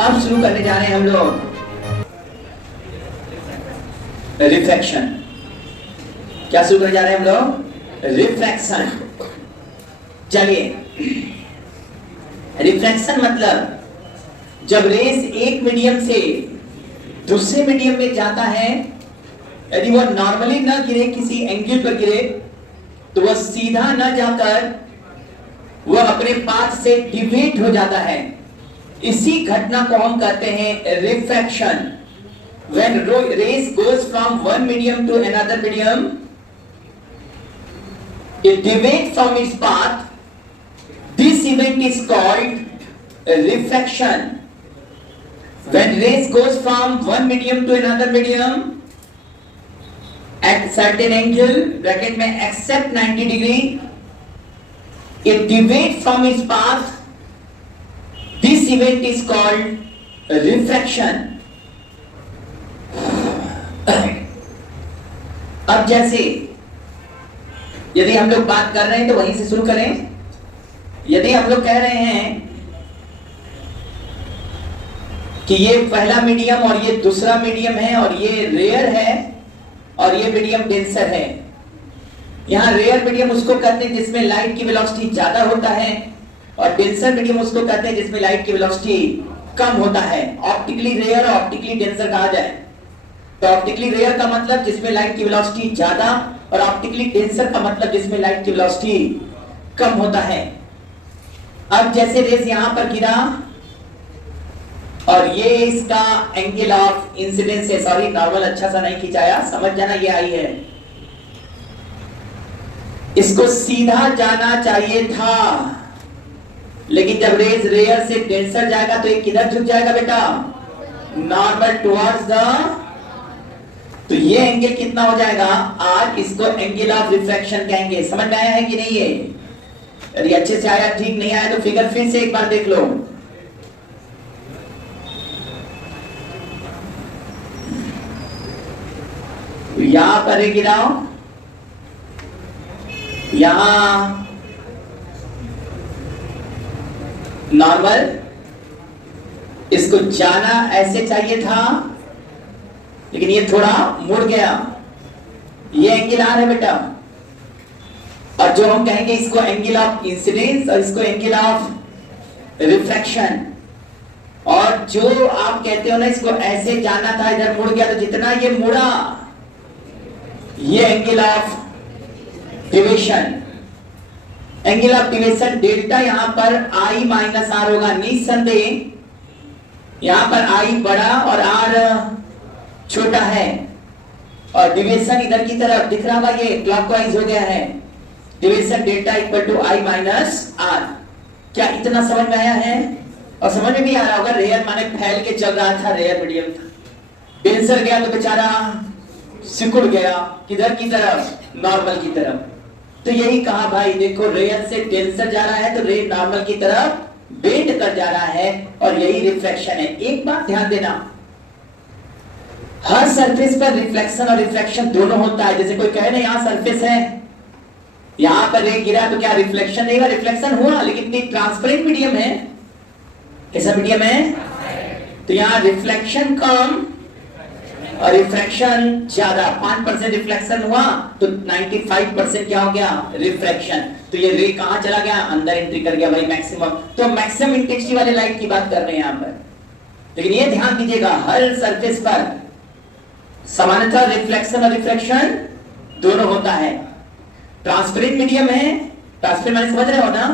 अब शुरू करने जा रहे हैं हम लोग रिफ्रैक्शन। क्या शुरू करने जा रहे हैं हम लोग? रिफ्रैक्शन। चलिए, रिफ्रैक्शन मतलब जब रेस एक मीडियम से दूसरे मीडियम में जाता है, यदि वो नॉर्मली ना गिरे, किसी एंगल पर गिरे, तो वह सीधा न जाकर वह अपने पाथ से डिविएट हो जाता है। इसी घटना को हम कहते हैं refraction. When rays goes from one medium to another medium, it deviates from its path. This event is called refraction. When rays goes from one medium to another medium at certain angle, bracket में except 90 degree, it deviates from its path. This event is called refraction. अब जैसे यदि हम लोग बात कर रहे हैं तो वहीं से शुरू करें। यदि हम लोग कह रहे हैं कि ये पहला मीडियम और ये दूसरा मीडियम है और ये रेयर है और ये मीडियम डेंसर है। यहां रेयर मीडियम उसको कहते हैं जिसमें लाइट की वेलोसिटी ज्यादा होता है, और डेंसर मीडियम उसको कहते हैं जिसमें लाइट की वेलोसिटी कम होता है। ऑप्टिकली रेयर और ऑप्टिकली डेंसर कहा जाए तो ऑप्टिकली रेयर का मतलब जिसमें लाइट की वेलोसिटी ज्यादा, और ऑप्टिकली डेंसर का मतलब जिसमें लाइट की वेलोसिटी कम होता है। अब जैसे रेस यहां पर गिरा और ये इसका एंगल ऑफ इंसिडेंस है, सॉरी नॉर्मल अच्छा सा नहीं खिंचाया, समझ जाना ये आई है। इसको सीधा जाना चाहिए था, लेकिन जब रेस रेयर से डेंसर जाएगा तो ये किधर झुक जाएगा बेटा? Normal towards the. तो ये एंगल कितना हो जाएगा? आज इसको एंगल ऑफ रिफ्रैक्शन कहेंगे। समझ में आया है कि नहीं? ये यदि अच्छे से आया, ठीक नहीं आया तो फिगर फिर से एक बार देख लो। यहां पर गिराओ, यहां नॉर्मल, इसको जाना ऐसे चाहिए था लेकिन ये थोड़ा मुड़ गया। ये एंगल आर है बेटा, और जो हम कहेंगे इसको एंगल ऑफ इंसिडेंस और इसको एंगल ऑफ रिफ्रैक्शन। और जो आप कहते हो ना इसको ऐसे जाना था, इधर मुड़ गया, तो जितना ये मुड़ा ये angle of deviation. Angle of deviation delta यहां पर आई माइनस आर होगा निसंदेह। यहां पर आई बड़ा और आर छोटा है, और डिविएशन इधर की तरफ दिख रहा होगा, ये क्लॉकवाइज हो गया है। Deviation delta equal to I minus R. क्या इतना समझ में आया है? और समझ में भी आ रहा होगा, रेयर माने फैल के चल रहा था, रेयर मीडियम था। डेंसर गया तो बेचारा सिकुड़ गया, किधर की तरफ? नॉर्मल की तरफ। तो यही कहा भाई, देखो रेयर से डेंसर जा रहा है तो रे नॉर्मल की तरफ बेंड कर जा रहा है, और यही रिफ्रैक्शन है। एक बात ध्यान देना, हर सरफेस पर रिफ्लेक्शन और रिफ्रैक्शन दोनों होता है। जैसे कोई कहे ना यहां सरफेस है, यहां पर रे गिरा तो क्या रिफ्लेक्शन नहीं हुआ? रिफ्लेक्शन हुआ, लेकिन ट्रांसपेरेंट मीडियम है। कैसा मीडियम है? तो यहां रिफ्लेक्शन कम और रिफ्रैक्शन ज्यादा। 5% रिफ्लेक्शन हुआ तो 95% क्या हो गया? रिफ्रैक्शन। तो ये रे कहां चला गया? अंदर एंट्री कर गया भाई, मैक्सिमम। तो मैक्सिमम इंटेंसिटी वाले लाइट की बात कर रहे हैं यहां पर। लेकिन ये ध्यान दीजिएगा, हर सरफेस पर सामान्यतः रिफ्लेक्शन और रिफ्रैक्शन दोनों होता है। ट्रांसपेरेंट मीडियम है, ट्रांसपेरेंट माने समझ रहे हो ना?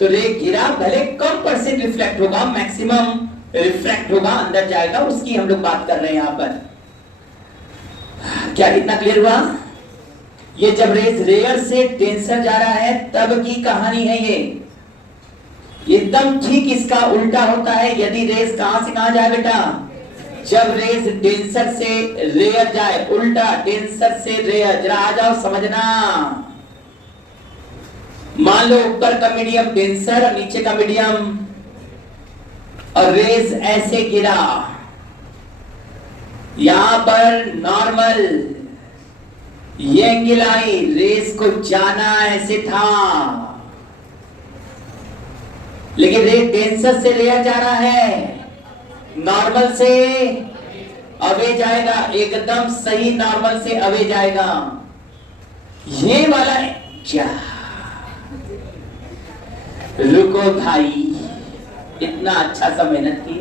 तो रे गिरा, भले कम परसेंट रिफ्लेक्ट होगा, मैक्सिमम रिफ्रैक्ट होगा, अंदर जाएगा, उसकी हम लोग बात कर रहे हैं यहां पर। क्या इतना क्लियर हुआ? ये जब रेस रेयर से डेंसर जा रहा है तब की कहानी है ये। एकदम ठीक इसका उल्टा होता है यदि रेस कहां से कहां जाए बेटा? जब रेस डेंसर से रेयर जाए, उल्टा डेंसर से रेयर। जरा आ जाओ समझना। मान लो ऊपर का मीडियम डेंसर और नीचे का मीडियम, और रेस ऐसे गिरा, यहां पर नॉर्मल, ये एंगल आई, रेस को जाना ऐसे था, लेकिन रे डेंसर से रेयर जा रहा है, नॉर्मल से अवे जाएगा, एकदम सही, नॉर्मल से अवे जाएगा। ये वाला क्या, रुको भाई, इतना अच्छा सा मेहनत की।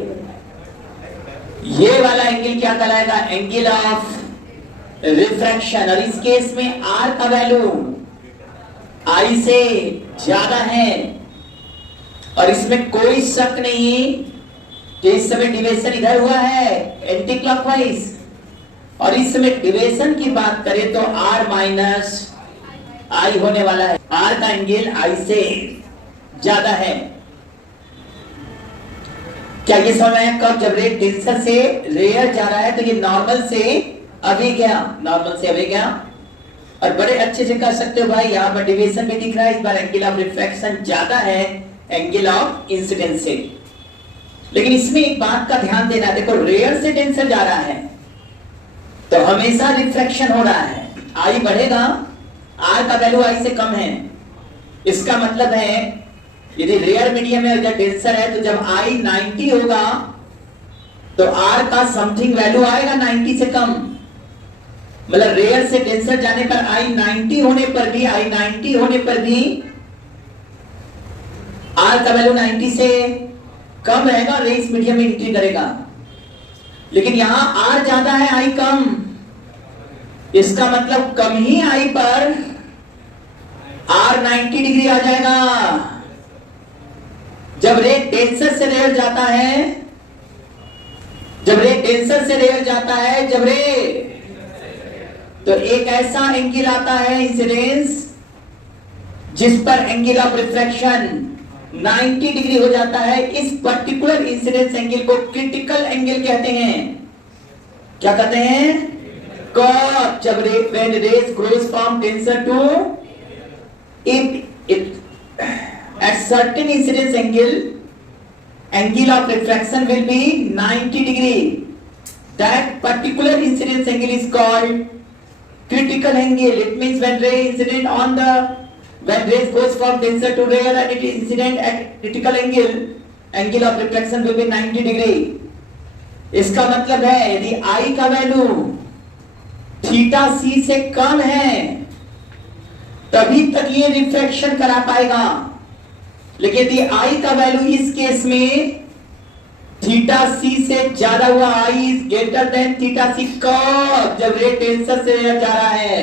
ये वाला एंगल क्या कहलाएगा, एंगल ऑफ रिफ्रैक्शन। और इस केस में आर का वैल्यू आई से ज्यादा है, और इसमें कोई शक नहीं कि इस समय डिविएशन इधर हुआ है एंटी क्लॉकवाइज, और इस समय डिविएशन की बात करें तो आर माइनस आई होने वाला है। आर का एंगल आई से ज्यादा है। क्या ये समझ में आया? कब जब रे डेंसर से रेयर जा रहा है तो ये नॉर्मल से अवे गया, नॉर्मल से अवे गया। और बड़े अच्छे से कर सकते हो भाई, यहाँ पर डिविएशन भी दिख रहा है, इस बार एंगल ऑफ रिफ्रैक्शन ज्यादा है एंगल ऑफ इंसिडेंस से। लेकिन इसमें एक बात का ध्यान देना, देखो रेयर से डेंसर जा रहा है तो हमेशा रिफ्रैक्शन हो रहा है, आई बढ़ेगा, आर का वैल्यू आई से कम है। इसका मतलब है यदि रेयर मीडियम है या डेंसर है तो जब आई 90 होगा तो आर का समथिंग वैल्यू आएगा 90 से कम। मतलब रेयर से डेंसर जाने पर आई 90 होने पर भी, आई 90 होने पर भी आर का वैल्यू 90 से कम रहेगा, रेस मीडियम में एंट्री करेगा। लेकिन यहां आर ज्यादा है, आई कम, इसका मतलब कम ही आई पर आर 90 डिग्री आ जाएगा। जब रे डेंसर से रेयर जाता है, जब रे डेंसर से रेयर जाता है, जब रे, तो एक ऐसा एंगल आता है इंसिडेंस जिस पर एंगल ऑफ रिफ्रैक्शन 90 डिग्री हो जाता है। इस पर्टिकुलर इंसिडेंस एंगल को क्रिटिकल एंगल कहते हैं। क्या कहते हैं? कब जब when rays grows from tensor to it at certain incidence angle of refraction will be 90 degree. That particular incidence angle is called critical angle. It means when rays goes from tensor to rear and it is incident at critical angle of refraction will be 90 degree. इसका मतलब है यदि I का value theta सी से कम है तभी तक ये रिफ्रैक्शन करा पाएगा। लेकिन यदि I का वैल्यू इस केस में थीटा सी से ज्यादा हुआ, I is greater than theta C, कब जब रे टेंसर से जा रहा है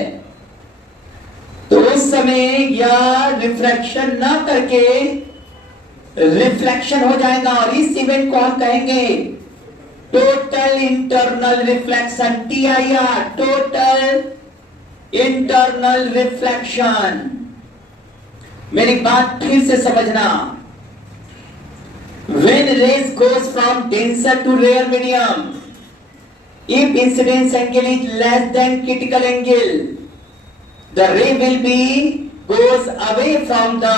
तो उस समय यह रिफ्रैक्शन ना करके रिफ्लेक्शन हो जाएगा। और इस इवेंट को हम कहेंगे total internal reflection, TIR, total internal reflection. मेरी बात फिर से समझना, when rays goes from denser to rare medium, if incidence angle is less than critical angle, the ray will be goes away from the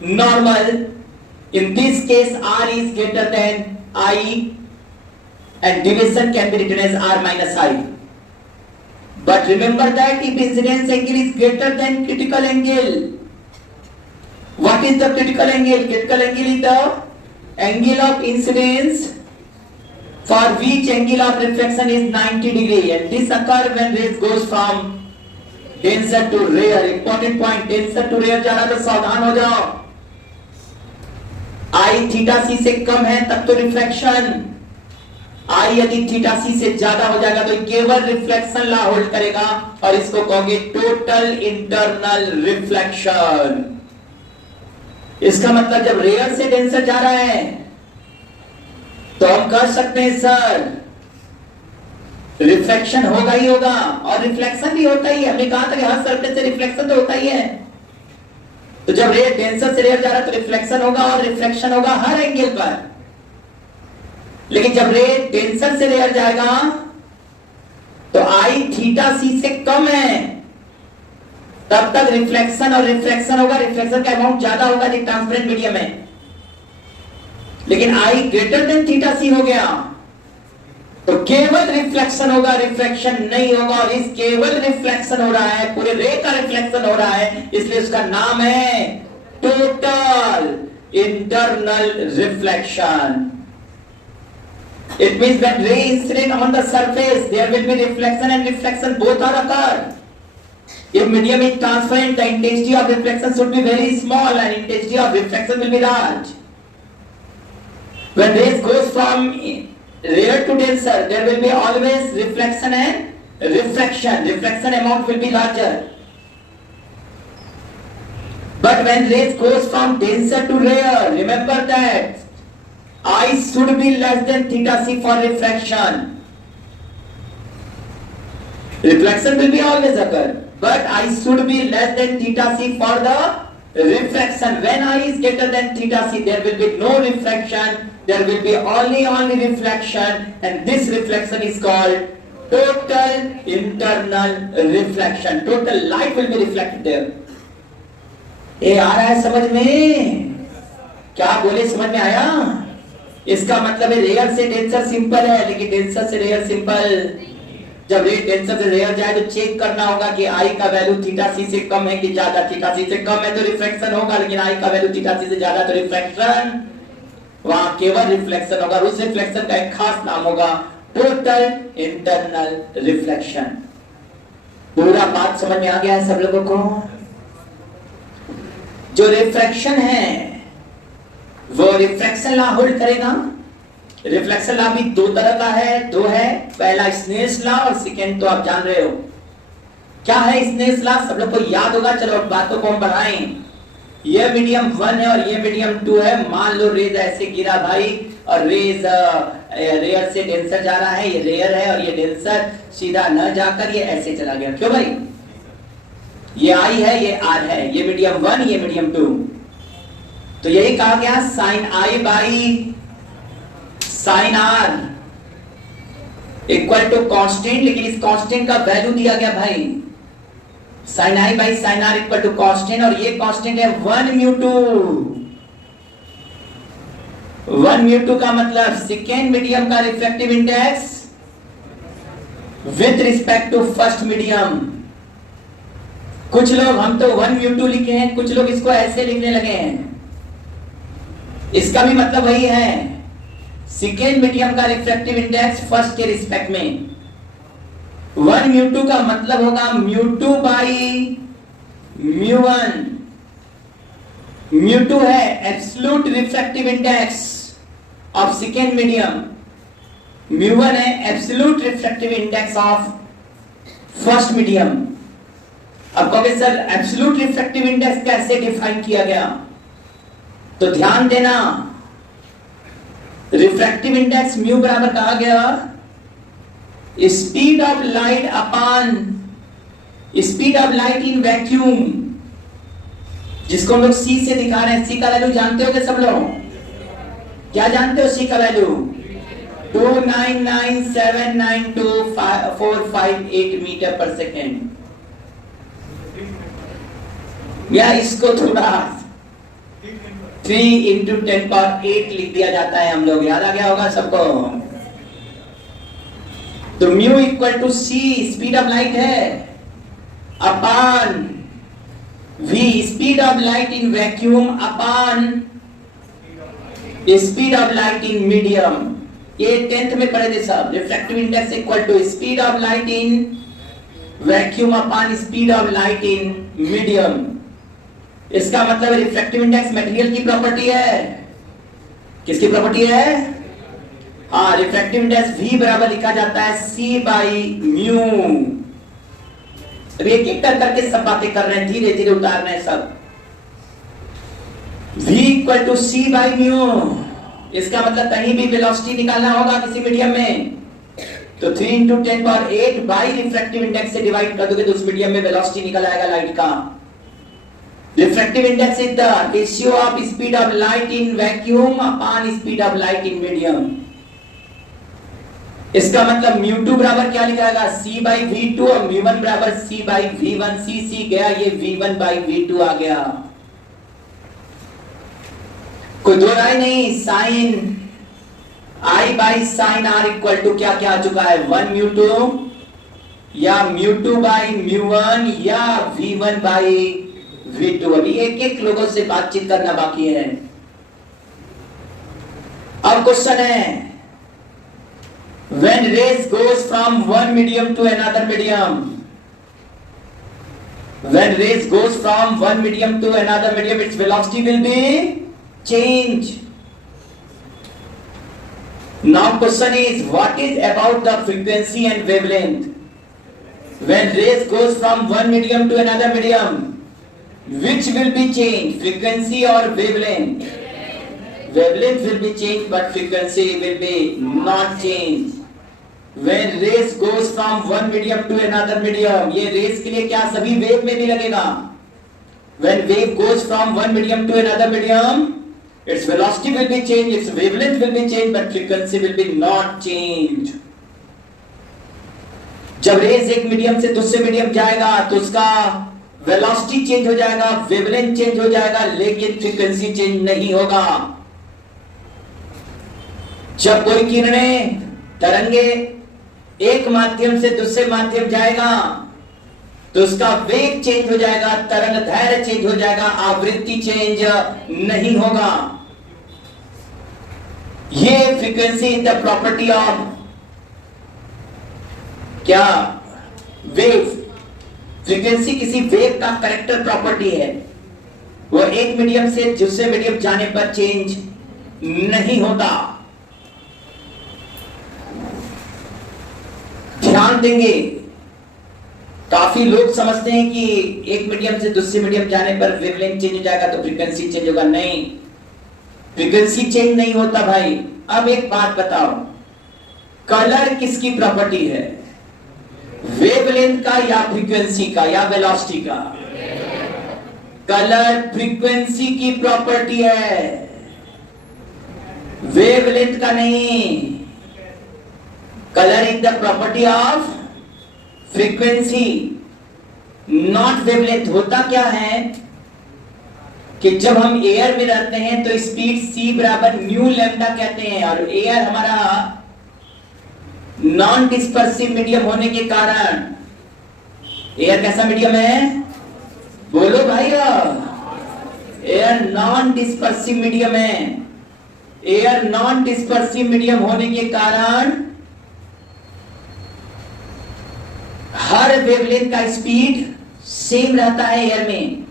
normal. In this case R is greater than I and deviation can be written as R minus I. But remember that if incidence angle is greater than critical angle, what is the critical angle? Critical angle is the angle of incidence for which angle of reflection is 90 degree, and this occurs when rays goes from denser to rare. Important point, denser to rare जा रहा तो सावधान हो जाओ। I theta सी से कम है तब तो रिफ्लेक्शन, I यदि थीटा सी से ज्यादा हो जाएगा तो केवल रिफ्लेक्शन ला होल्ड करेगा, और इसको कहोगे टोटल इंटरनल रिफ्लेक्शन। इसका मतलब जब रेयर से डेंसर जा रहा है तो हम कह सकते हैं सर रिफ्लेक्शन होगा ही होगा, और रिफ्लेक्शन भी होता ही है। हमने कहा था कि हर सरफेस से रिफ्लेक्शन तो होता ही है। तो जब रे डेंसर से रेयर जा रहा है तो रिफ्लेक्शन होगा, और रिफ्लेक्शन होगा हर एंगल पर। लेकिन जब रे डेंसर से रेयर जाएगा तो आई थीटा सी से कम है तब तक रिफ्लेक्शन और रिफ्रैक्शन होगा। रिफ्लेक्शन का अमाउंट ज्यादा होगा जो ट्रांसपेरेंट मीडियम है। लेकिन आई ग्रेटर देन थीटा सी हो गया तो केवल रिफ्लेक्शन होगा, रिफ्रैक्शन नहीं होगा। और इस केवल रिफ्लेक्शन हो रहा है, पूरे रे का रिफ्लेक्शन हो रहा है, इसलिए उसका नाम है total internal reflection. It means when ray incident on the surface, there will be reflection and reflection both are occur. If medium is transparent, the intensity of reflection should be very small and intensity of reflection will be large. When rays goes from rare to denser, there will be always reflection and refraction. Reflection amount will be larger. But when rays goes from denser to rare, remember that I should be less than theta c for refraction. Reflection will be always occur, but I should be less than theta c for the refraction. When I is greater than theta c, there will be no refraction. There will be only reflection, and this reflection is called total internal reflection. Total light will be reflected there. ये आ रहा है समझ में? क्या बोले, समझ में आया? इसका मतलब है रेयर से डेंसर सिंपल है, लेकिन डेंसर से रेयर सिंपल। जब रेट डेंसर से रेयर जाए तो चेक करना होगा कि आई का वैल्यू थीटा सी से कम है कि ज्यादा। थीटा सी से कम है तो रिफ्लेक्शन होगा, लेकिन आई का वैल्यू थीटा सी से ज्यादा तो रिफ्लेक्शन, वहां केवल रिफ्लेक्शन होगा। उस रिफ्लेक्शन का एक खास नाम होगा टोटल इंटरनल रिफ्लेक्शन। पूरा बात समझ में आ गया है सब लोगों को? जो रिफ्रैक्शन है वो रिफ्रैक्शन लॉ होल्ड करेगा। रिफ्लेक्शन लॉ भी दो तरह का है, दो है। पहला स्नेल्स लॉ और सेकंड तो आप जान रहे हो क्या है स्नेल्स लॉ, सब लोग को याद होगा। चलो बातों को हम बढ़ाएं। ये मीडियम 1 है और ये मीडियम 2 है। मान लो रेज ऐसे गिरा भाई, और रेज रेयर से डेंसर जा रहा है। ये रेयर है और ये डेंसर सीधा न जाकर ये ऐसे चला गया। क्यों भाई? ये आई है, ये आर है। ये मीडियम 1, ये मीडियम 2। तो यही कहा गया sine I by sine are equal to constant, लेकिन इस कांस्टेंट का वैल्यू दिया गया भाई sine I by sine are equal to constant, और ये कांस्टेंट है 1 म्यू 2। 1 म्यू 2 का मतलब सेकेंड मीडियम का refractive index with respect to first medium. कुछ लोग, हम तो 1 म्यू 2 लिखे हैं, कुछ लोग इसको ऐसे लिखने लगे हैं। इसका भी मतलब वही है, सेकेंड मीडियम का रिफ्रैक्टिव इंडेक्स फर्स्ट के रिस्पेक्ट में। 1 म्यू 2 का मतलब होगा म्यू 2 बाई म्यू 1। म्यू 2 है absolute refractive index of second medium, mu 1 है absolute refractive index of first medium. अब कहोगे सर एब्सोल्यूट रिफ्रैक्टिव इंडेक्स कैसे डिफाइन किया गया? तो ध्यान देना, रिफ्रैक्टिव इंडेक्स म्यू बराबर कहा गया speed of light upon speed of light in vacuum, जिसको हम लोग सी से दिखा रहे हैं। सी का वैल्यू जानते हो क्या सब लोग? क्या जानते हो सी का वैल्यू? 299792458 मीटर पर सेकेंड। या इसको थोड़ा 3 × 10⁸ लिख दिया जाता है, हम लोग याद आ गया होगा सबको। तो mu equal to C speed of light है upon V speed of light in vacuum upon speed of light in medium. ये 10th में पढ़े थे सब। Refractive index equal to speed of light in vacuum upon speed of light in medium. इसका मतलब refractive index material की property है। किसकी प्रॉपर्टी है? हाँ, रिफ्रैक्टिव इंडेक्स V बराबर लिखा जाता है C बाई म्यू। अब एक एक कर करके सब बातें कर रहे हैं, धीरे धीरे उतार रहे हैं सब। V equal to C by mu. इसका मतलब कहीं भी वेलोसिटी निकालना होगा किसी मीडियम में, तो 3 × 10⁸ बाई रिफ्रैक्टिव इंडेक्स से डिवाइड कर दोगे तो उस मीडियम में वेलोसिटी निकल आएगा लाइट का। Refractive index is the ratio of speed of light in vacuum upon speed of light in medium। इसका मतलब म्यू 2 बराबर क्या लिखाएगा? C बाई V2 और म्यू 1 बराबर C बाई V1। C गया, ये V1 बाई V2 आ गया। कोई दो राय नहीं। Sine I by sine R equal to क्या क्या आ चुका है? 1 म्यू 2 या म्यू 2 बाई म्यू 1 या V1 बाई V2। अभी एक एक लोगों से बातचीत करना बाकी है। अब क्वेश्चन है When rays goes from one medium to another medium, when rays goes from one medium to another medium, its velocity will be change. Now question is, what is about the frequency and wavelength? When rays goes from one medium to another medium, which will be changed, frequency or wavelength? Wavelength will be changed, but frequency will be not changed. When rays goes from one medium to another medium, ये rays के लिए क्या सभी wave में भी लगेगा? When wave goes from one medium to another medium, its velocity will be changed, its wavelength will be changed, but frequency will be not changed. जब raise एक मीडियम से दूसरे मीडियम जाएगा तो उसका वेलोसिटी चेंज हो जाएगा, वेवलेंथ चेंज हो जाएगा, लेकिन फ्रीक्वेंसी चेंज नहीं होगा। जब कोई किरणें, तरंगे एक माध्यम से दूसरे माध्यम जाएगा तो उसका वेग चेंज हो जाएगा, तरंग दैर्घ्य चेंज हो जाएगा, आवृत्ति चेंज नहीं होगा। ये frequency in the property of क्या? वेव। फ्रीक्वेंसी किसी वेव का कैरेक्टर प्रॉपर्टी है, वो एक मीडियम से दूसरे मीडियम जाने पर चेंज नहीं होता। ध्यान देंगे, काफी लोग समझते हैं कि एक मीडियम से दूसरे मीडियम जाने पर वेवलेंथ चेंज हो जाएगा तो फ्रीक्वेंसी चेंज होगा। नहीं, फ्रीक्वेंसी चेंज नहीं होता भाई। अब एक बात बताओ, कलर किसकी प्रॉपर्टी है? वेवलेंथ का या फ्रीक्वेंसी का या वेलोसिटी का? कलर फ्रीक्वेंसी की प्रॉपर्टी है, वेवलेंथ का नहीं। Colour is the property of frequency, not wavelength. होता क्या है कि जब हम एयर में रहते हैं तो स्पीड c बराबर न्यू लैम्डा कहते हैं, और एयर हमारा नॉन डिस्पर्सिव मीडियम होने के कारण, एयर कैसा मीडियम है? बोलो भाई, एयर नॉन डिस्पर्सिव मीडियम है। एयर नॉन डिस्पर्सिव मीडियम होने के कारण हर वेवलेंथ का स्पीड सेम रहता है एयर में।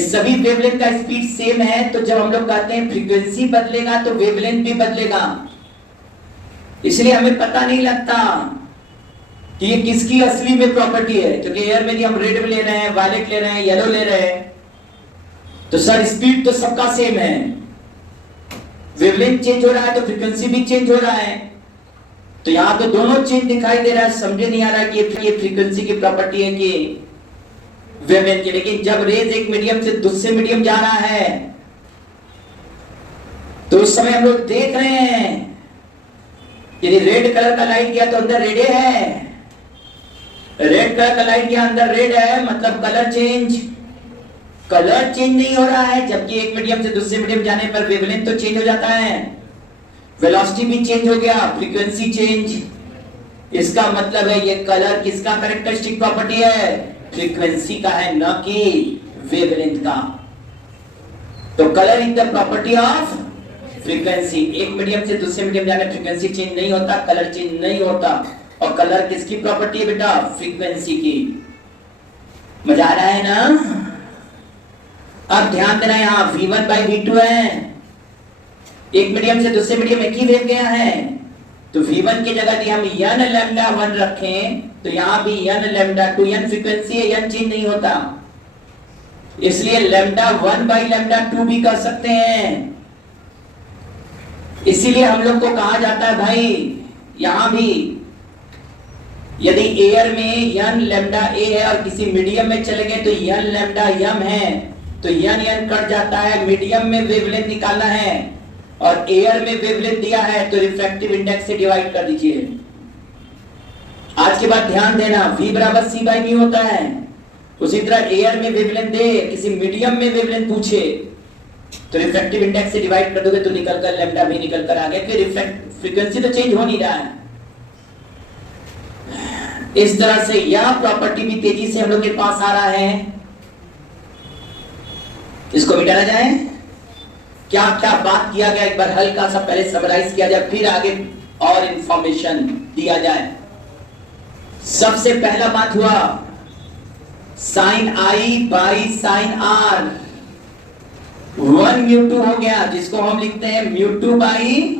सभी वेवलेंथ का स्पीड सेम है, तो जब हम लोग कहते हैं फ्रीक्वेंसी बदलेगा तो वेवलेंथ भी बदलेगा। इसलिए हमें पता नहीं लगता कि ये किसकी असली में प्रॉपर्टी है, क्योंकि एयर में हम रेड ले रहे हैं, वायलेट ले रहे हैं, येलो ले रहे हैं, तो सर स्पीड तो सबका सेम है। वेवलेंथ चेंज हो रहा है तो फ्रीक्वेंसी भी चेंज हो रहा है, तो यहां तो दोनों चेंज दिखाई दे रहा है। समझे नहीं आ रहा कि ये फ्रीक्वेंसी की प्रॉपर्टी है कि वेवलेंथ की। लेकिन जब रेज एक मीडियम से दूसरे मीडियम जा रहा है तो उस समय हम लोग देख रहे हैं, यदि रेड कलर का लाइट गया तो अंदर रेड है, रेड कलर का लाइट गया अंदर रेड है, मतलब कलर चेंज। कलर चेंज नहीं हो रहा है, जबकि एक मीडियम से दूसरे मीडियम जाने पर वेवलेंथ तो चेंज हो जाता है, वेलोसिटी भी चेंज हो गया, फ्रीक्वेंसी चेंज। इसका मतलब है ये कलर किसका कैरेक्टरिस्टिक प्रॉपर्टी है? फ्रीक्वेंसी का है, न कि वेवलेंथ का। तो colour is the property of frequency. एक मीडियम से दूसरे मीडियम जाने फ्रीक्वेंसी चेंज नहीं होता, कलर चेंज नहीं होता। और कलर किसकी प्रॉपर्टी है बेटा? फ्रीक्वेंसी की। मजा आ रहा है ना? अब ध्यान देना, यहां v1 by v2 है, एक मीडियम से दूसरे मीडियम एक ही वेव गया है, तो v1 की जगह यदि हम n लैम्डा 1 रखें तो यहां भी n लैम्डा 2, n फ्रीक्वेंसी है, n चेंज नहीं होता, इसलिए लैम्डा 1 by लैम्डा 2 भी कर सकते हैं। इसीलिए हम लोग को कहा जाता है भाई, यहां भी यदि एयर में n लैम्डा a है और किसी मीडियम में चले गए तो n लैम्डा m है, तो n कट जाता है। मीडियम में वेवलेंथ निकालना है और एयर में वेवलेंथ दिया है तो रिफ्रैक्टिव इंडेक्स से डिवाइड कर दीजिए। आज के बाद ध्यान देना, v बराबर c बाई v होता है। उसी तरह एयर में वेवलेंथ दे, किसी मीडियम में वेवलेंथ पूछे तो रिफ्रैक्टिव इंडेक्स से डिवाइड कर दोगे तो निकल कर लैम्डा भी निकल कर आ गया, कि फ्रीक्वेंसी तो चेंज हो नहीं रहा है। इस तरह से यह प्रॉपर्टी भी तेजी से हम लोग के पास आ रहा है। इसको मिटाना जाए, क्या क्या बात किया गया एक बार हल्का सा पहले समराइज किया जाए, फिर आगे और इंफॉर्मेशन दिया जाए। सबसे पहला बात हुआ sine I by sine R, 1 μ2 हो गया, जिसको हम लिखते हैं μ2 बाई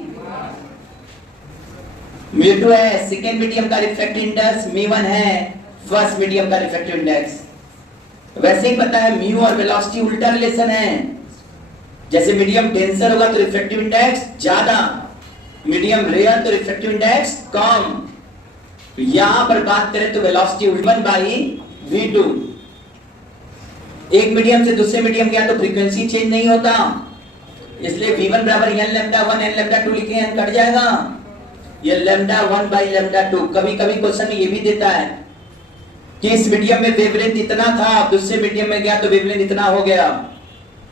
μ2 है सेकेंड मीडियम का रिफ्रैक्टिव इंडेक्स, μ1 है फर्स्ट मीडियम का रिफ्रैक्टिव इंडेक्स। वैसे ही पता है म्यू और वेलोसिटी उल्टा रिलेशन है। जैसे मीडियम डेंसर होगा तो रिफ्रैक्टिव इंडेक्स ज्यादा, मीडियम रेयर तो रिफ्रैक्टिव इंडेक्स कम। यहां पर बात करें तो वेलोसिटी v1 बाई v2। एक मीडियम से दूसरे मीडियम गया तो फ्रीक्वेंसी चेंज नहीं होता, इसलिए v1 बराबर n लैम्डा 1 n लैम्डा 2 लिखे, n कट जाएगा, ये लैम्डा 1 बाई लैम्डा 2। कभी कभी क्वेश्चन में ये भी देता है कि इस मीडियम में वेवलेंथ इतना था, दूसरे मीडियम में गया तो वेवलेंथ इतना हो गया,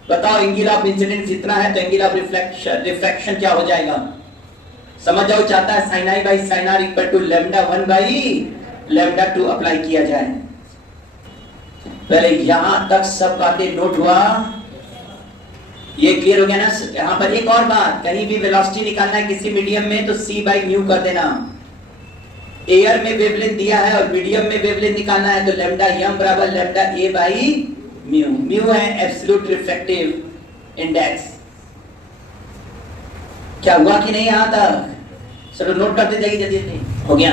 बताओ एंगल ऑफ इंसिडेंस इतना है तो एंगल ऑफ रिफ्रैक्शन क्या हो जाएगा। समझ जाओ, चाहता है sin i by sin r equal to lambda 1 by lambda 2 apply किया जाए। पहले यहां तक सब बातें नोट हुआ, ये क्लियर हो गया ना। यहां पर एक और बात, कहीं भी वेलोसिटी निकालना है किसी मीडियम में तो c बाई म्यू कर देना। एयर में वेवलेंथ दिया है और मीडियम में वेवलेंथ निकालना है तो लैम्डा m बराबर lambda a by mu. Mu है एब्सोल्यूट रिफ्रैक्टिव इंडेक्स। क्या हुआ कि नहीं यहां तक? चलो नोट करते जाइए जल्दी जल्दी, हो गया।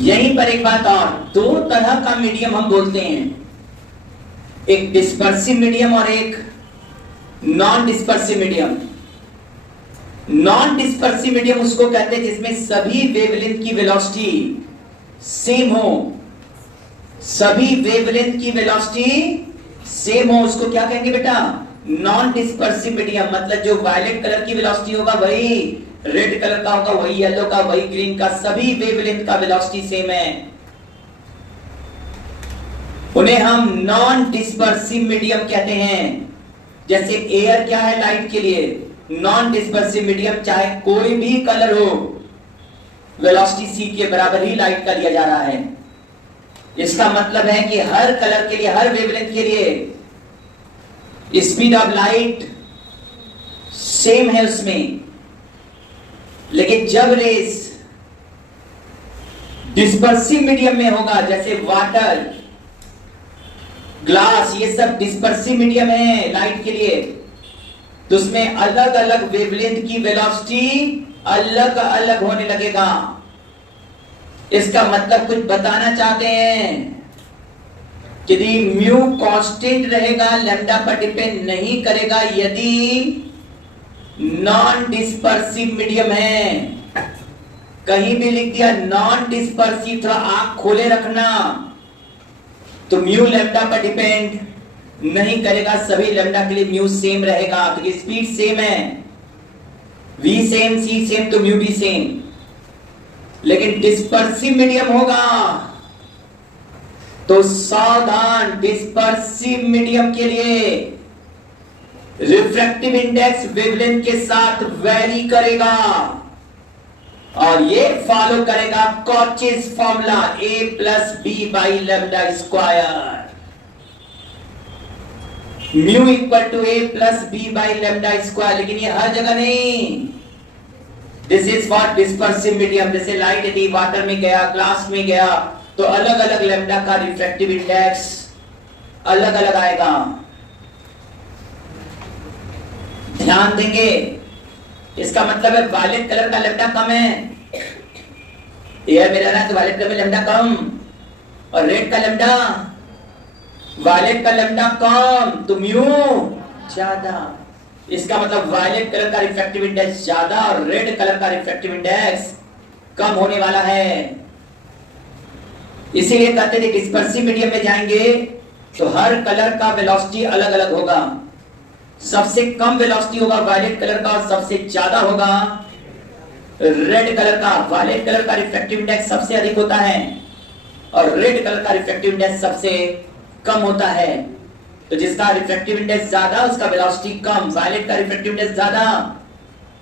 यहीं पर एक बात और, दो तरह का मीडियम हम बोलते हैं, एक डिस्पर्सिव मीडियम और एक non dispersive medium. Non dispersive medium उसको कहते हैं जिसमें सभी वेवलेंथ की वेलोसिटी सेम हो, सभी वेवलेंथ की वेलोसिटी सेम हो, उसको क्या कहेंगे बेटा? Non dispersive medium. मतलब जो वायलेट कलर की वेलोसिटी होगा वही रेड कलर का होगा, वही येलो का, वही ग्रीन का, सभी वेवलेंथ का वेलोसिटी सेम है, उन्हें हम नॉन डिस्पर्सिव मीडियम कहते हैं। जैसे एयर क्या है लाइट के लिए, नॉन डिस्पर्सिव मीडियम, चाहे कोई भी कलर हो वेलोसिटी c के बराबर ही लाइट का लिया जा रहा है। इसका मतलब है कि हर कलर के लिए, हर वेवलेंथ के लिए स्पीड ऑफ लाइट सेम है उसमें। लेकिन जब रेस डिस्पर्सिव मीडियम में होगा, जैसे वाटर, ग्लास, ये सब डिस्पर्सिव मीडियम है लाइट के लिए, तो उसमें अलग अलग वेवलेंथ की वेलोसिटी अलग अलग होने लगेगा। इसका मतलब कुछ बताना चाहते हैं कि यदि म्यू कांस्टेंट रहेगा, लैम्डा पर डिपेंड नहीं करेगा यदि नॉन डिस्पर्सिव मीडियम है। कहीं भी लिख दिया नॉन डिस्पर्सिव, थोड़ा आंख खोले रखना, तो म्यू लैम्डा पर डिपेंड नहीं करेगा, सभी लैम्डा के लिए म्यू सेम रहेगा, तो स्पीड सेम है, v सेम, c सेम, तो म्यू भी सेम। लेकिन डिस्पर्सिव मीडियम होगा तो सावधान, डिस्पर्सिव मीडियम के लिए रिफ्रैक्टिव इंडेक्स वेवलेंथ के साथ वेरी करेगा और ये फॉलो करेगा Cauchy's formula a plus B by lambda square. Mu equal to a plus B by lambda square. लेकिन ये हर जगह नहीं, this is for dispersive medium. जैसे लाइट यदि वाटर में गया, ग्लास में गया, तो अलग अलग लैम्डा का रिफ्रैक्टिव इंडेक्स अलग अलग आएगा। ध्यान देंगे, इसका मतलब है वायलेट कलर का लैम्डा कम है, एयर में रहना है तो वायलेट कलर में लैम्डा कम, और रेड का लैम्डा, वायलेट का लैम्डा कम तो म्यू ज्यादा। इसका मतलब वायलेट कलर का रिफ्रैक्टिव इंडेक्स ज्यादा और रेड कलर का रिफ्रैक्टिव इंडेक्स कम होने वाला है। इसीलिए कहते थे डिस्पर्सिव मीडियम में जाएंगे तो हर कलर का वेलोसिटी अलग अलग होगा। सबसे कम वेलोसिटी होगा वायलेट कलर का और सबसे ज्यादा होगा रेड कलर का। वायलेट कलर का रिफ्रैक्टिव इंडेक्स सबसे अधिक होता है और रेड कलर का रिफ्रैक्टिव इंडेक्स सबसे कम होता है। तो जिसका रिफ्रैक्टिव इंडेक्स ज्यादा उसका वेलोसिटी कम, वायलेट का रिफ्रैक्टिव इंडेक्स ज्यादा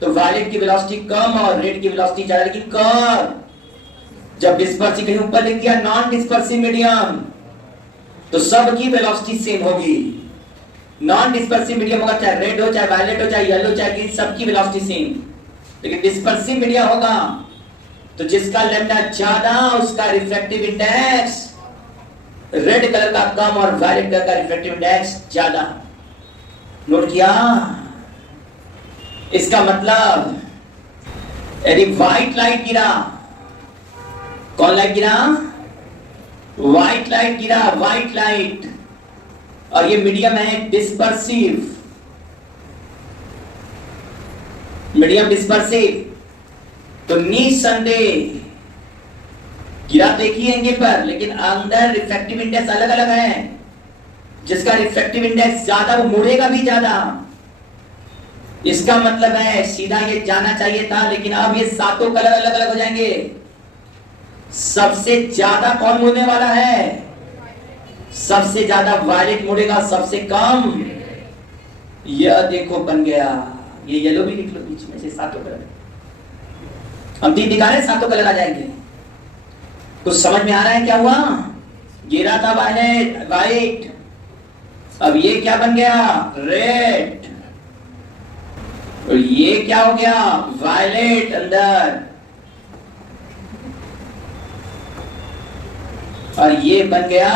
तो वायलेट की वेलोसिटी कम और रेड की वेलोसिटी ज्यादा। लेकिन कब, जब डिस्पर्सिव कहीं ऊपर लिख दिया नॉन डिस्पर्सिव मीडियम तो सबकी वेलोसिटी सेम होगी। नॉन डिस्पर्सिव मीडियम होगा, चाहे रेड हो, चाहे वायलेट हो, चाहे येलो, चाहे ग्रीन, सबकी वेलोसिटी सेम। लेकिन डिस्पर्सिव मीडिया होगा तो जिसका लैम्डा ज्यादा उसका रिफ्रैक्टिव इंडेक्स रेड कलर का कम और वायलेट कलर का रिफ्रैक्टिव इंडेक्स ज्यादा। नोट किया? इसका मतलब यदि व्हाइट लाइट गिरा, कौन लाइट गिरा? व्हाइट लाइट गिरा, व्हाइट लाइट, और ये मीडियम है डिस्पर्सिव, मीडियम डिस्पर्सिव, तो निसंदेह गिरा तो एक ही एंगल पर, लेकिन अंदर रिफ्रैक्टिव इंडेक्स अलग अलग है। जिसका रिफ्रैक्टिव इंडेक्स ज्यादा वो मुड़ेगा भी ज्यादा। इसका मतलब है सीधा ये जाना चाहिए था, लेकिन अब ये सातों कलर अलग अलग हो जाएंगे। सबसे ज्यादा कौन मुड़ने वाला है? सबसे ज्यादा वायलेट मुड़ेगा, सबसे कम यह देखो बन गया। ये येलो भी लिख लो बीच में से, सातों कलर। हम 3 दिखा रहे हैं, सातों कलर आ जाएंगे। कुछ समझ में आ रहा है क्या हुआ? गिरा था वायलेट, वाइट, अब ये क्या बन गया? रेड, और ये क्या हो गया? वायलेट अंदर, और ये बन गया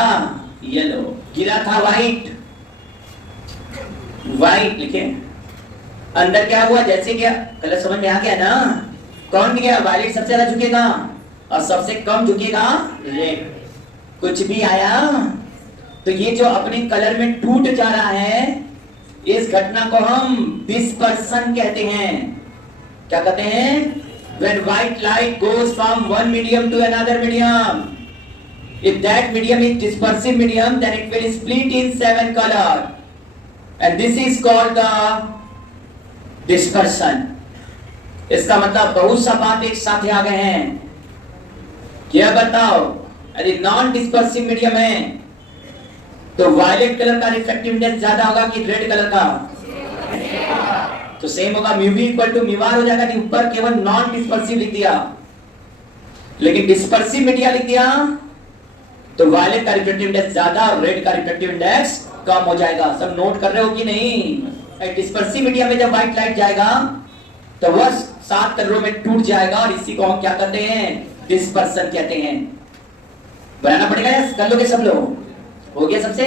येलो। गिरा था वाइट, वाइट लिखे, अंदर क्या हुआ? जैसे क्या कलर समझ में आ गया ना? कौन गया? वायलेट सबसे ज्यादा झुकेगा और सबसे कम झुकेगा रेड। कुछ भी आया तो ये जो अपने कलर में टूट जा रहा है, इस घटना को हम डिस्पर्सन कहते हैं। क्या कहते हैं? When white light goes from one medium to another medium, if that medium is dispersive medium, then it will split in 7 color, and this is called the dispersion. इसका मतलब बहुत सा बात एक साथ आ गए हैं। क्या बताओ? यदि नॉन डिस्पर्सिव मीडियम है तो वायलेट कलर का रिफ्रैक्टिव इंडेक्स ज्यादा होगा कि रेड कलर का? तो सेम होगा, mu V equal to mu R हो जाएगा। ऊपर केवल नॉन डिस्पर्सिव लिख दिया, लेकिन डिस्पर्सिव मीडिया लिख दिया तो वायलेट का रिफ्रैक्टिव इंडेक्स ज्यादा और रेड का रिफ्रैक्टिव इंडेक्स कम हो जाएगा। सब नोट कर रहे हो कि नहीं? डिस्पर्सिव मीडिया में जब व्हाइट लाइट जाएगा तो वह 7 कलरों में टूट जाएगा, और इसी को हम क्या कहते हैं? डिस्पर्सन कहते हैं। बनाना पड़ेगा या कर लोगे सब लोग? हो गया सबसे?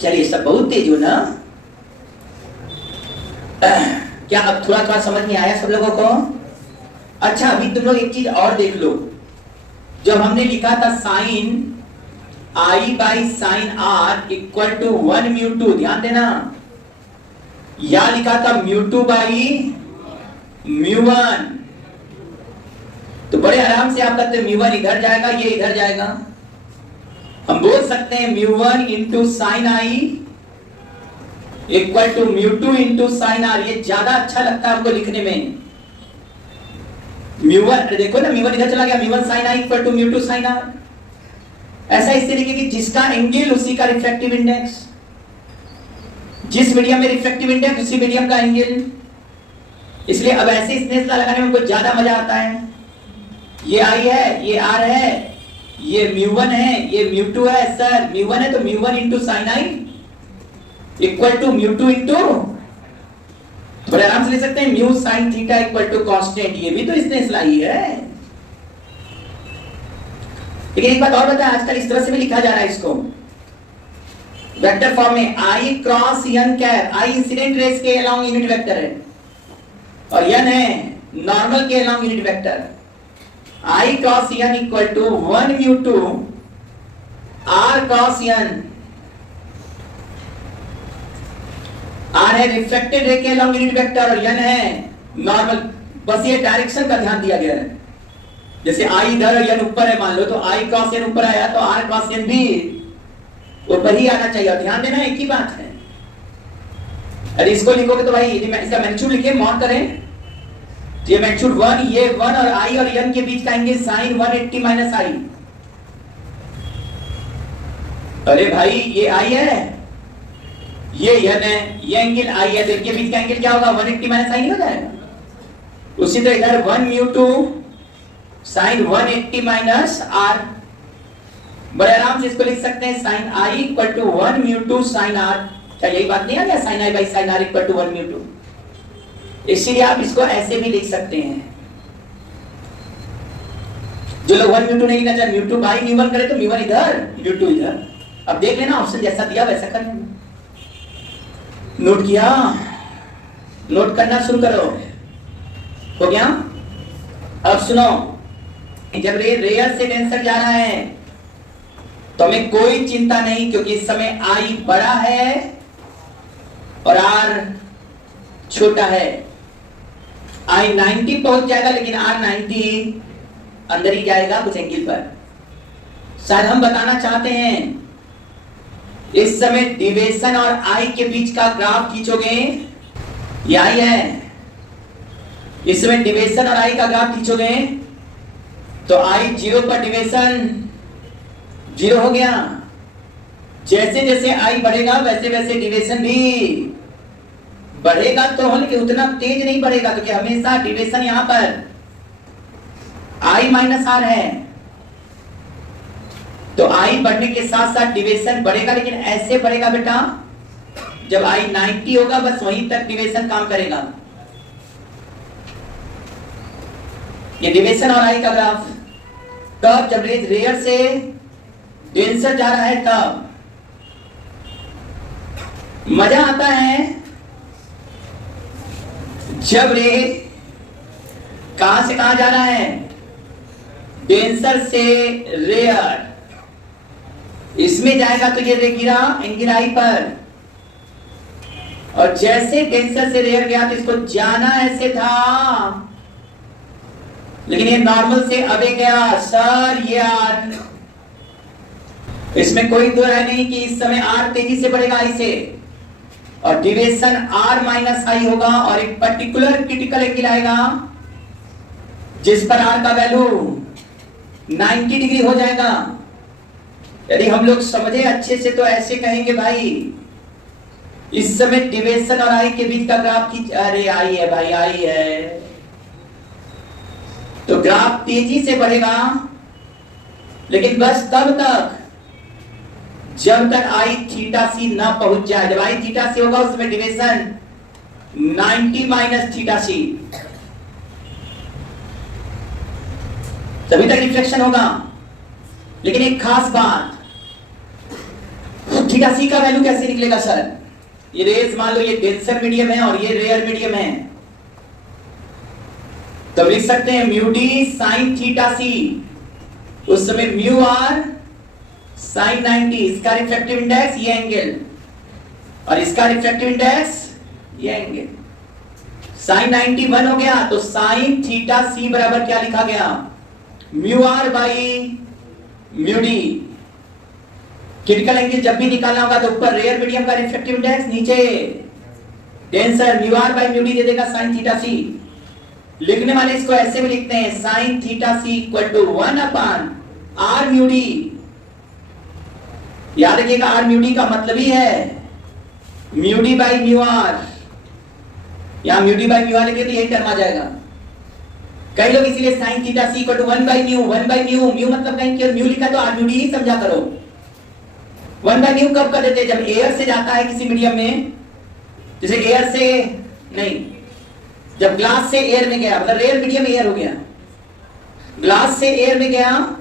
चलिए, सब बहुत तेज हो ना? क्या अब थोड़ा थोड़ा समझ में आया सब लोगों को? अच्छा, अभी तुम लोग एक चीज और देख लो। जब हमने लिखा था sine I by sine are equal to 1 mu 2, ध्यान देना, या लिखा था म्यू 2 बाई म्यू 1, तो बड़े आराम से आप कहते हैं म्यू 1 इधर जाएगा, ये इधर जाएगा। हम बोल सकते हैं mu 1 into sine I equal to mu 2 into sine R. ये ज्यादा अच्छा लगता है हमको लिखने में। म्यू 1 देखो ना, म्यू 1 इधर चला गया, mu 1 sine I equal to mu 2 sine R. ऐसा इससे लिखे कि जिसका एंगल उसी का रिफ्रैक्टिव इंडेक्स, जिस मीडियम में रिफ्रैक्टिव इंडेक्स उसी मीडियम का एंगल। इसलिए अब ऐसे स्नेह लगाने में हमको ज्यादा मजा आता है। ये आई है, ये आर है, ये म्यू 1 है, ये म्यू 2 है। सर म्यू 1 है तो mu 1 into sine I equal to mu 2 into, बड़े आराम से ले सकते हैं mu sine theta equal to constant. ये भी तो इसने लाई है। लेकिन एक बात और बता, आजकल इस तरह से भी लिखा जा रहा है इसको वेक्टर फॉर्म में। I cross n cap, i incident rays के अलोंग यूनिट वेक्टर है और एन है नॉर्मल के along unit vector. I cross n equal to 1 mu 2 r cross n. R है रिफ्लेक्टेड रे के अलोंग यूनिट वेक्टर और n है normal. बस ये डायरेक्शन का ध्यान दिया गया है। जैसे आई इधर और एन ऊपर है मान लो, तो आई क्रॉस एन ऊपर आया तो आर क्रॉस एन भी ऊपर ही आना चाहिए। और ध्यान देना एक ही बात है। अरे इसको लिखोगे तो भाई इसका मैग्नीट्यूड लिखिए, मॉड करें तो ये मैग्नीट्यूड 1, ये 1 और आई और एन के बीच का एंगल साइन 180 माइनस आई। अरे भाई ये आई है, ये एन है, ये एंगल आई है, तो इनके बीच का एंगल क्या होगा? 180 माइनस आई नहीं हो जाएगा? उसी तरह इधर 1 म्यू 2 साइन 180 माइनस आर। बड़े आराम से इसको लिख सकते हैं sine I equal to 1 mu 2 sine r. क्या यही बात नहीं आ गया? Sine I by sine are equal to 1 mu 2। इसीलिए आप इसको ऐसे भी लिख सकते हैं। जो लोग वन म्यू टू नहीं करना, mu two by mu one करे तो म्यू वन इधर म्यू टू इधर। अब देख लेना ऑप्शन जैसा दिया वैसा कर लेना। नोट किया? नोट करना शुरू करो। हो गया? अब सुनो, जब रेयर से डेंसर जा रहा है तो हमें कोई चिंता नहीं, क्योंकि इस समय आई बड़ा है और आर छोटा है। आई 90 पहुंच जाएगा लेकिन आर 90 अंदर ही जाएगा कुछ एंगल पर। शायद हम बताना चाहते हैं इस समय डिविएशन और आई के बीच का ग्राफ खींचोगे, ये आई है, इस समय डिविएशन और आई का ग्राफ खींचोगे तो आई 0 पर डिविएशन 0 हो गया। जैसे जैसे आई बढ़ेगा वैसे वैसे डिविएशन भी बढ़ेगा, तो लेकिन उतना तेज नहीं बढ़ेगा, क्योंकि हमेशा डिविएशन यहां पर आई माइनस आर है। तो आई बढ़ने के साथ साथ डिविएशन बढ़ेगा, लेकिन ऐसे बढ़ेगा बेटा, जब आई 90 होगा बस वहीं तक डिविएशन काम करेगा। ये डिविएशन और आई का ग्राफ कब, जब रेयर से डेंसर जा रहा है तब मजा आता है। जब रे कहां से कहां जा रहा है, डेंसर से रेयर, इसमें जाएगा तो ये रे गिरा एंगल आई पर, और जैसे डेंसर से रेयर गया तो इसको जाना ऐसे था, लेकिन ये नॉर्मल से अबे गया। सर ये आर, इसमें कोई दो राय नहीं कि इस समय आर तेजी से बढ़ेगा आई से, और डिविएशन आर माइनस आई होगा, और एक पर्टिकुलर क्रिटिकल एंगल आएगा जिस पर आर का वैल्यू 90 डिग्री हो जाएगा। यदि हम लोग समझे अच्छे से तो ऐसे कहेंगे भाई, इस समय डिविएशन और आई के बीच का ग्राफ की, अरे आई है भाई, आई है, तो ग्राफ तेजी से बढ़ेगा, लेकिन बस तब तक जब तक आई थीटा सी ना पहुंच जाए। जब आई थीटा सी होगा उसमें डिविएशन 90 माइनस थीटा सी, तभी तक रिफ्लेक्शन होगा। लेकिन एक खास बात, थीटा सी का वैल्यू कैसे निकलेगा सर? ये रेज मान लो ये डेंसर मीडियम है और ये रेयर मीडियम है, तो लिख सकते हैं म्यू डी साइन थीटा सी, उस समय म्यू आर साइन 90, इसका रिफ्रैक्टिव इंडेक्स ये एंगल, और इसका रिफ्रैक्टिव इंडेक्स ये एंगल, साइन 90 1 हो गया, तो साइन थीटा सी बराबर क्या लिखा गया, mu R by mu D. Critical angle जब भी निकालना होगा तो ऊपर रेयर मीडियम का रिफ्रैक्टिव इंडेक्स, नीचे denser mu R by mu D दे देगा साइन थीटा सी। लिखने वाले इसको ऐसे भी लिखते हैं, sine theta C equal to 1 upon are mu D. याद रखिएगा आर म्यू डी का मतलब ही है mu D by mu R, यहां mu D by mu R लिखे तो यही टर्म आ जाएगा। कई लोग इसीलिए sine theta C equal to 1 by mu, 1 by mu, mu मतलब कहीं केवल म्यू लिखा तो आर म्यू डी ही समझा करो। 1 बाई म्यू कब कर देते हैं, जब एयर से जाता है किसी मीडियम में, जैसे एयर से नहीं, जब ग्लास से एयर में गया, मतलब रेयर मीडियम एयर हो गया, ग्लास से एयर में गया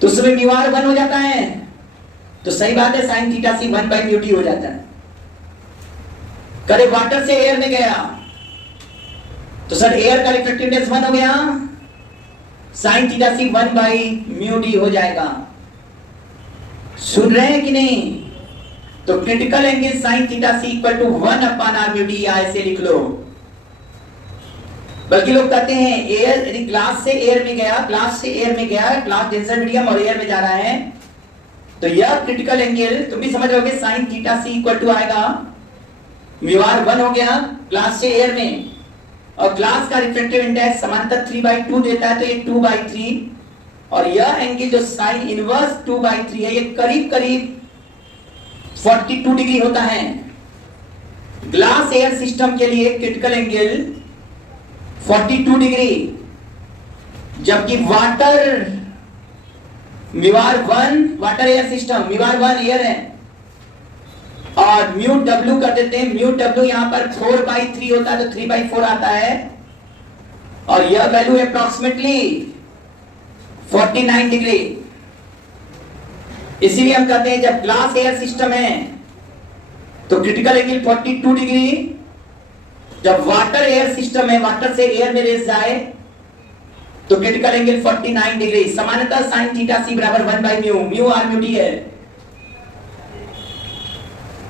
तो उसमें म्यू आर 1 हो जाता है, तो सही बात है sine theta c 1 by mu d हो जाता है। कभी वाटर से एयर में गया तो सर एयर का रिफ्रैक्टिव इंडेक्स 1 हो गया, sine theta c 1 by mu d हो जाएगा। सुन रहे हैं कि नहीं? तो critical angle sine theta C equal to 1 upon are mu d, ऐसे लिख लो। बल्कि लोग कहते हैं एयर, यदि ग्लास से एयर में गया, ग्लास से एयर में गया, ग्लास डेंसर मीडियम और एयर में जा रहा है, तो यह क्रिटिकल एंगल तुम भी समझ रहोगे, sine theta C equal to आएगा म्यू आर 1 हो गया ग्लास से एयर में, और ग्लास का रिफ्रैक्टिव इंडेक्स समांतर 3/2 देता है, तो ये 2/3, और यह एंगल जो साइन इनवर्स 2/3 है, ये करीब करीब 42 डिग्री होता है। ग्लास एयर सिस्टम के लिए क्रिटिकल एंगल 42 डिग्री, जबकि water mu r 1, water air system mu r 1 air है, और म्यू डब्ल्यू कर देते हैं। म्यू डब्ल्यू यहां पर 4/3 होता है तो 3/4 आता है और यह वैल्यू अप्रोक्सीमेटली 49 डिग्री। इसीलिए हम कहते हैं जब ग्लास एयर सिस्टम है तो क्रिटिकल एंगल 42 डिग्री। जब वाटर एयर सिस्टम है, वाटर से एयर में रेस जाए तो क्रिटिकल एंगल 49 डिग्री। सामान्यतः sin थीटा c बराबर 1/म्यू, म्यू r म्यू d है।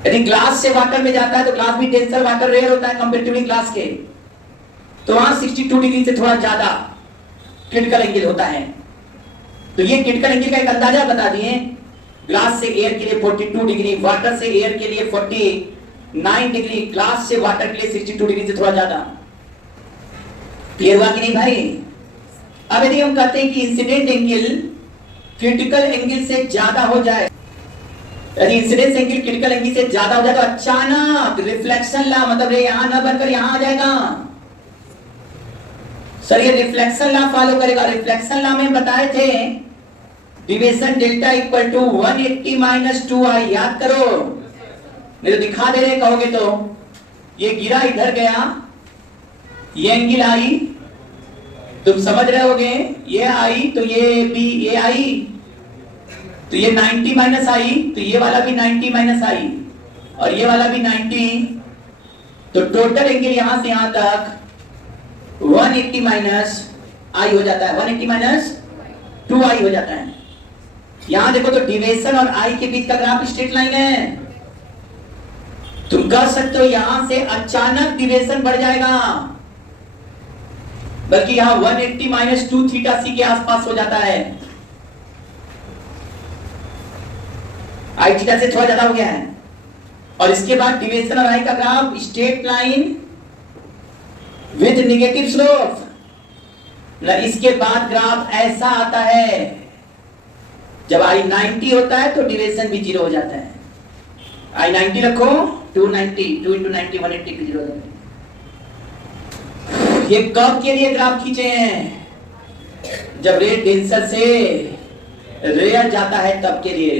यदि ग्लास से वाटर में जाता है तो ग्लास भी डेंसर वाटर रेयर होता है कंपैरेटिवली ग्लास के, तो वहां 62 डिग्री से थोड़ा ज्यादा क्रिटिकल एंगल होता है। तो ये क्रिटिकल एंगल का एक अंदाजा बता दिए। ग्लास से एयर के लिए 42 डिग्री, वाटर से एयर के लिए 49 डिग्री, ग्लास से वाटर के लिए 62 डिग्री से थोड़ा ज्यादा। क्लियर हुआ कि नहीं भाई? अब यदि हम कहते हैं कि इंसिडेंट एंगल क्रिटिकल एंगल से ज्यादा हो जाए, यदि इंसिडेंस एंगल क्रिटिकल एंगल से ज्यादा हो जाए तो अचानक रिफ्लेक्शन ला, मतलब ये यहां ना बनकर यहां आ जाएगा। सर ये रिफ्लेक्शन ला फॉलो करेगा। रिफ्लेक्शन ला में बताए थे deviation delta equal to 180 minus 2i। याद करो, नहीं तो दिखा दे रहे कहोगे तो। ये गिरा इधर गया, ये एंगल आई, तुम समझ रहे होगे, ये आई तो ये भी ये आई, तो ये 90 माइनस आई, तो ये वाला भी 90 माइनस आई और ये वाला भी 90, तो टोटल एंगल यहां से यहां तक 180 माइनस आई हो जाता है, 180 माइनस 2i हो जाता है। यहां देखो तो डिविएशन और आई के बीच का ग्राफ स्ट्रेट लाइन है। तुम कह सकते हो यहां से अचानक डिविएशन बढ़ जाएगा, बल्कि यहां 180 माइनस 2 थीटा सी के आसपास हो जाता है। आई थीटा से थोड़ा ज्यादा हो गया है और इसके बाद डिविएशन और आई का graph straight line with negative slope. इसके बाद ग्राफ ऐसा आता है, जब आई 90 होता है तो डिविएशन भी 0 हो जाता है। आई 90 रखो, 290, 2 into 90 180 की 0 हो जाता है। ये कब के लिए ग्राफ खींचे हैं? जब रेट डेंसर से रेयर जाता है तब के लिए।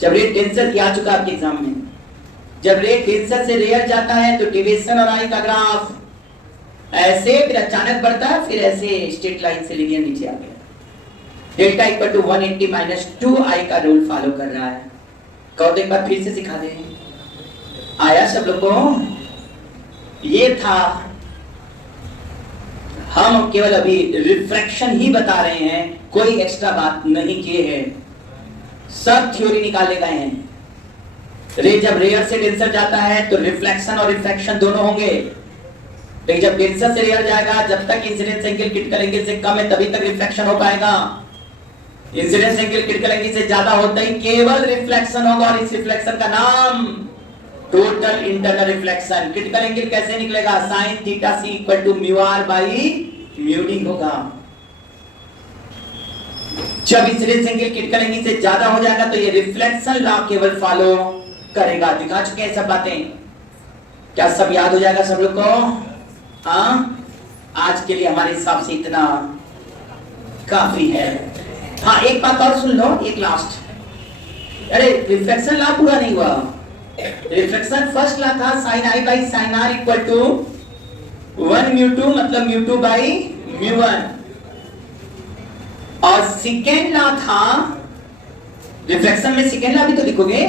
जब रेट डेंसर आ चुका आपके एग्जाम में, जब रेट डेंसर से रेयर जाता है तो डिविएशन और आई का ग्राफ ऐसे, फिर अचानक बढ़ता है, फिर ऐसे स्ट्रेट लाइन से लिनियर नीचे आ गया। Delta equal to 180 minus 2i का रूल फॉलो कर रहा है। कहो तो एक बार फिर से सिखा दे। आया सब लोगों को? ये था, हम केवल अभी रिफ्रैक्शन ही बता रहे हैं, कोई एक्स्ट्रा बात नहीं किए हैं, सब थ्योरी निकाले गए हैं। रे जब रेयर से डेंसर जाता है तो रिफ्लेक्शन और रिफ्रैक्शन दोनों होंगे, लेकिन जब डेंसर से रेयर जाएगा, जब तक इंसिडेंस एंगल क्रिटिकल एंगल से कम है तभी तक रिफ्लेक्शन हो पाएगा। इंसिडेंस एंगल क्रिटिकल एंगल से ज्यादा होता ही केवल रिफ्लेक्शन होगा और इस रिफ्लेक्शन का नाम total internal reflection. Critical angle कैसे निकलेगा? sin theta c equal to mu r by mu d होगा। जब इंसिडेंस एंगल क्रिटिकल एंगल से ज्यादा हो जाएगा तो ये रिफ्लेक्शन लॉ केवल फॉलो करेगा। दिखा चुके हैं सब बातें, क्या सब याद हो जाएगा सब लोग को? हाँ, आज के लिए हमारे हिसाब से इतना काफी है। हाँ, एक बात और सुन लो, एक लास्ट। अरे रिफ्लेक्शन लॉ पूरा नहीं हुआ। रिफ्लेक्शन फर्स्ट लॉ था sin i by sin r equal to 1 mu 2 मतलब म्यू 2 बाई म्यू 1, और सेकेंड लॉ था, रिफ्लेक्शन में सेकेंड लॉ भी तो लिखोगे।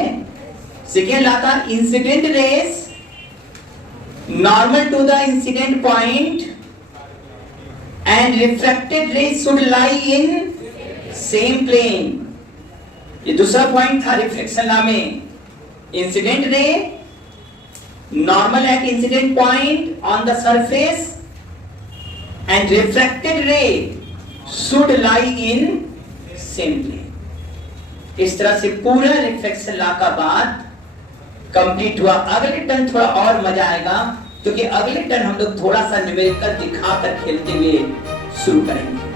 सेकेंड लॉ था incident rays normal to the incident point and refracted rays should lie in same plane। ये दूसरा पॉइंट था रिफ्लेक्शन लॉ में। Incident ray normal at incident point on the surface and refracted ray should lie in same plane। इस तरह से पूरा reflection law का बात कंप्लीट हुआ। अगले टर्न थोड़ा और मजा आएगा, क्योंकि अगले टर्न हम लोग थोड़ा सा न्यूमेरिकल दिखाकर खेलते हुए शुरू करेंगे।